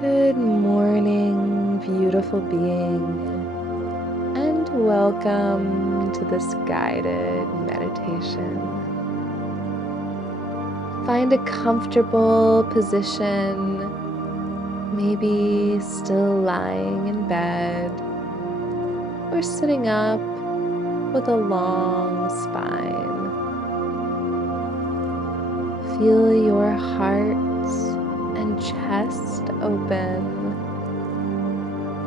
Good morning, beautiful being, and welcome to this guided meditation. Find a comfortable position, maybe still lying in bed or sitting up with a long spine. Feel your heart and chest open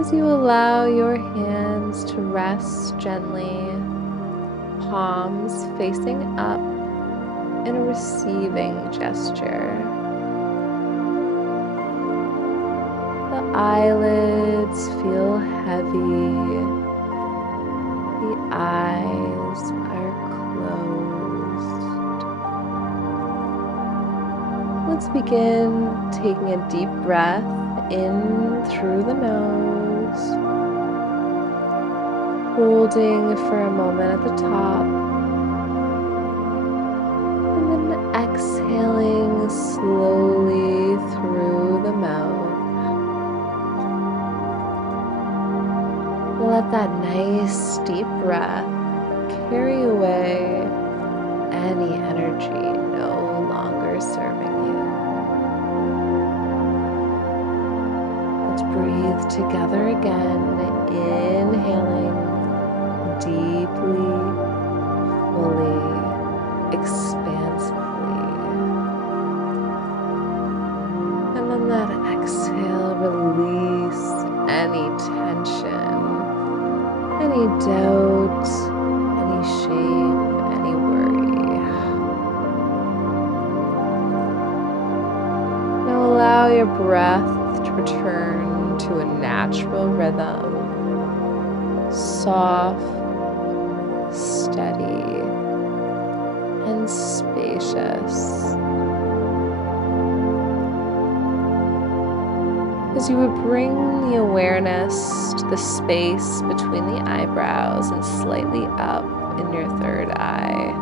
as you allow your hands to rest gently, palms facing up in a receiving gesture. The eyelids feel heavy, the eyes are closed. Let's begin taking a deep breath in through the nose, holding for a moment at the top, and then exhaling slowly through the mouth. Let that nice deep breath carry away any energy no longer serving you. Let's breathe together again, inhaling deeply, fully, expansively. And then that exhale, release any tension, any doubt, any shame, any worry. Now allow your breath to return to a natural rhythm, soft, steady, and spacious. As you would bring the awareness to the space between the eyebrows and slightly up in your third eye,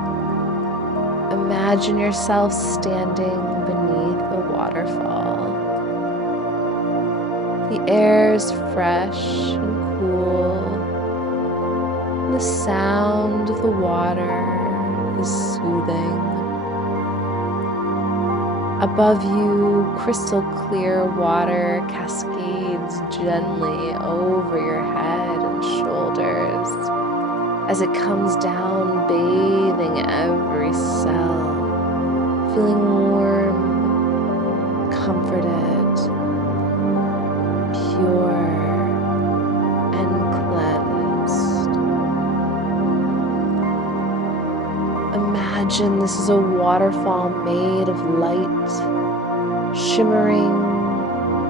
imagine yourself standing beneath a waterfall. The air is fresh and cool, and the sound of the water is soothing. Above you, crystal clear water cascades gently over your head and shoulders as it comes down, bathing every cell, feeling warm, comforted, pure, and cleansed. Imagine this is a waterfall made of light, shimmering,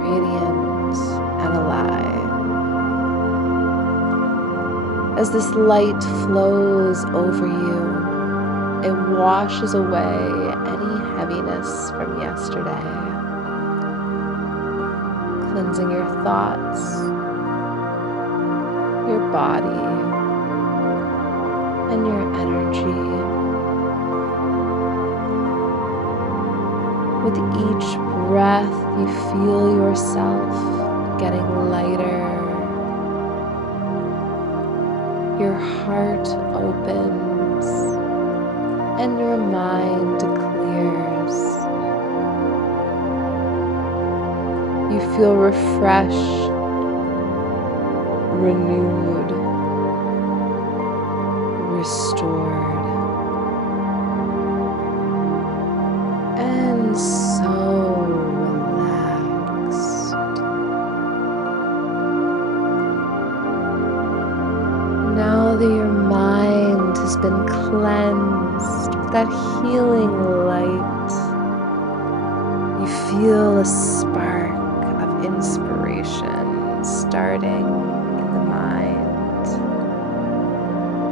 radiant, and alive. As this light flows over you, it washes away any heaviness from yesterday, cleansing your thoughts, your body, and your energy. With each breath, you feel yourself getting lighter. Your heart opens and your mind clears. You feel refreshed, renewed, restored. And so relaxed. Now that your mind has been cleansed with that healing light, you feel a spark of inspiration starting in the mind.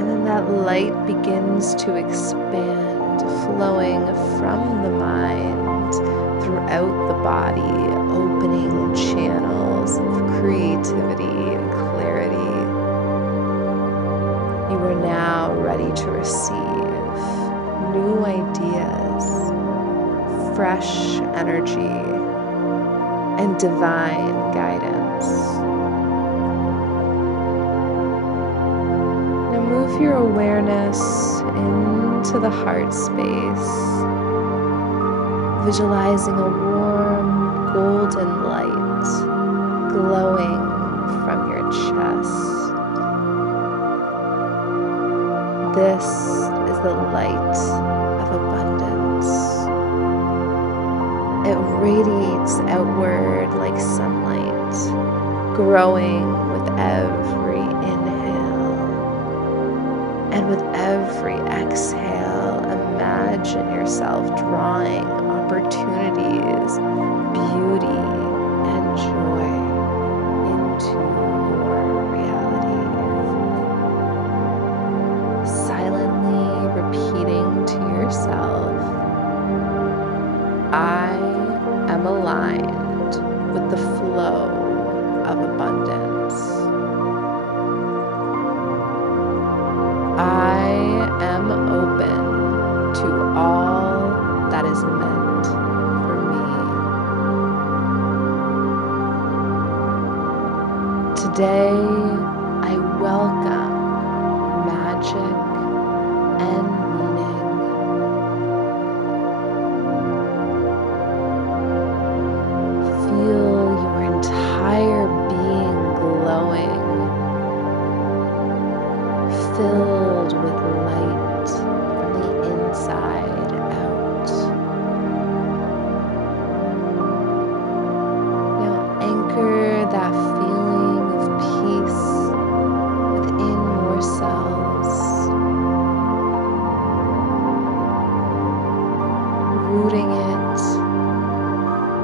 And then that light begins to expand, flowing from the mind throughout the body, opening channels of creativity and clarity. You are now ready to receive new ideas, fresh energy, and divine guidance. Now move your awareness into the heart space, visualizing a warm golden light glowing from your chest. This is the light of abundance. It radiates outward like sunlight, growing with every inhale. And with every exhale, imagine yourself drawing opportunities, beauty, and joy into your reality. Silently repeating to yourself, I am aligned with the flow of abundance. I am open to all that is meant for me. Today, I welcome magic and meaning. Feel your entire being glowing, filled with light from the inside out. Now anchor that feeling of peace within your cells, rooting it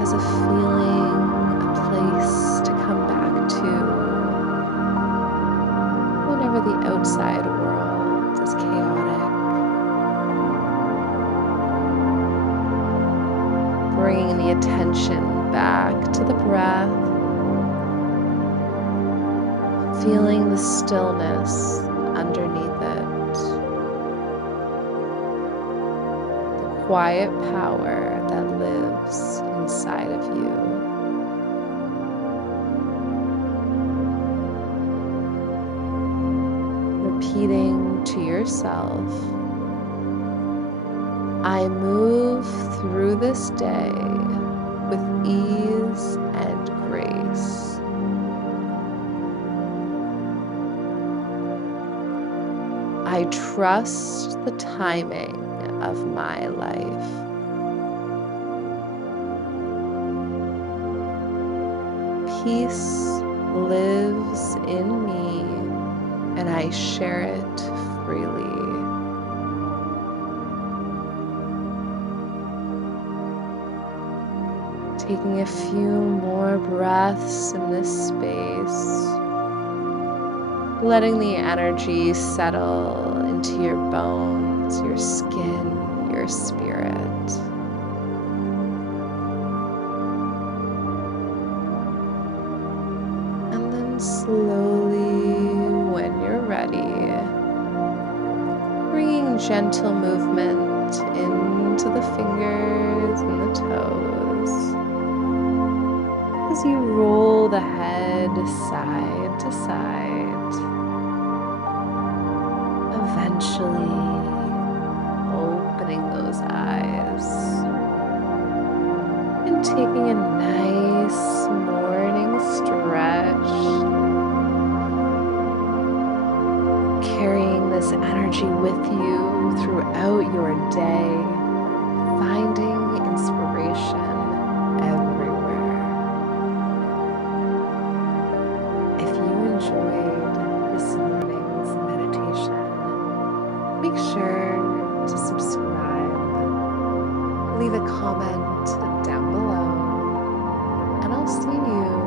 as a feeling, a place to come back to whenever the outside world is chaotic. Bringing the attention back to the breath, feeling the stillness underneath it, the quiet power that lives inside of you. Repeating to yourself, I move through this day with ease and grace. I trust the timing of my life. Peace lives in me, and I share it freely. Taking a few more breaths in this space, letting the energy settle into your bones, your skin, your spirit. And then slowly, when you're ready, bringing gentle movement into the fingers and the toes as you roll the head side to side, eventually opening those eyes and taking a nice morning stretch, carrying this energy with you throughout your day, finding inspiration everywhere. If you enjoyed this morning's meditation, make sure to subscribe, leave a comment down below, and I'll see you